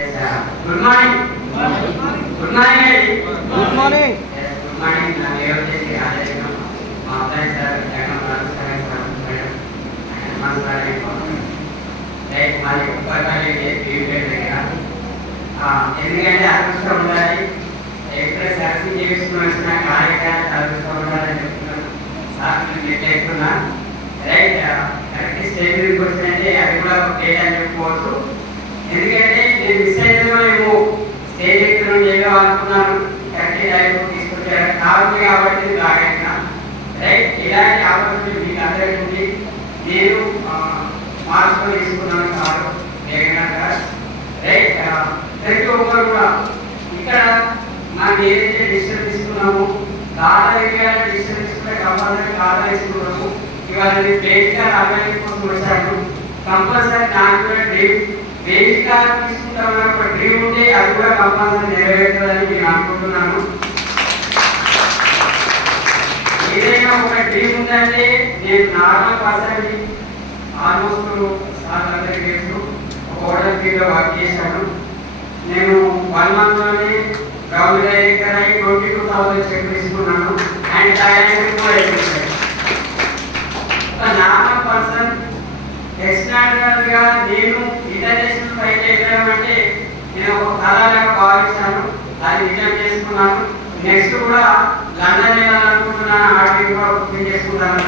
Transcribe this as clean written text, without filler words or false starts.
Good morning. Good morning. Good morning. Good morning. నా పేరు వచ్చేసి ఆచార్యం. మా అబ్బాయి sir Jagan sir madam right మాది ఉపాధ్యాయులు ఎందుకంటే అదృష్టం ఉండాలి. ఎక్కడ సరస్వతి చేసుకుని వచ్చిన కార్యక్రమాలు అదృష్టం ఉండాలని చెప్తున్నాను. సార్ నేను చెప్తున్నా రైట్ కరెక్ట్ స్టేజ్ మీదకి వచ్చినట్టే అది కూడా ఒక పేజ్ అని చెప్పుకోవచ్చు. ఎందుకంటే నేను మిస్ అయినదో ఏమో స్టేజ్ ఎక్కడ చేయడం అనుకున్నాను. కరెక్ట్ టైంలో తీసుకొచ్చారు కావాలి కాబట్టి బాగా రైట్. ఇలాంటి ఆపర్చునిటీ మీకు అందరికీ ఉంది. నేను మార్చుకొని తీసుకున్నాను కాదు వేగంగా రైట్. ప్రతి ఒక్కరు కూడా ఇక్కడ మనం ఏదైతే డిసిషన్ తీసుకున్నామో దాదా డిసిషన్ తీసుకుంటే కంపల్సరీ దాదా తీసుకున్నాము. ఇవాళ నేను బేసిక్గా అభివృద్ధి కోసం వచ్చాను. కంపల్సరీ నాకు కూడా డ్రీమ్ బేసిక్గా తీసుకుంటామని ఒక డ్రీమ్ ఉంటే అది కూడా కంపల్సరీ నెరవేరుతుందని నేను అనుకుంటున్నాను. ఏదైనా ఒక డ్రీమ్ ఉందంటే నేను నార్మల్ పర్సన్ ఆల్మోస్ట్ సార్ అందరికీ తెలుసు ఒక హోటల్ ఫీల్డ్లో వర్క్ చేశాను. నేను 1 monthలోనే గవర్నమెంట్ డైరెక్టర్ అయ్యి 22,000 చెక్ తీసుకున్నాను. అండ్ డైరెక్టర్ కూడా అయిపోయాను. ఒక నార్మల్ పర్సన్ ఎక్స్ట్రాడినరీగా నేను ఇంటర్నేషనల్ ఫైట్ వెళ్ళడం అంటే నేను ఒక కళలాగా భావించాను. అది నిజం చేసుకున్నాను. నెక్స్ట్ కూడా లండన్ వెళ్ళాలనుకుంటున్నాను. ఆర్టీ కూడా బుకింగ్ చేసుకుంటాను.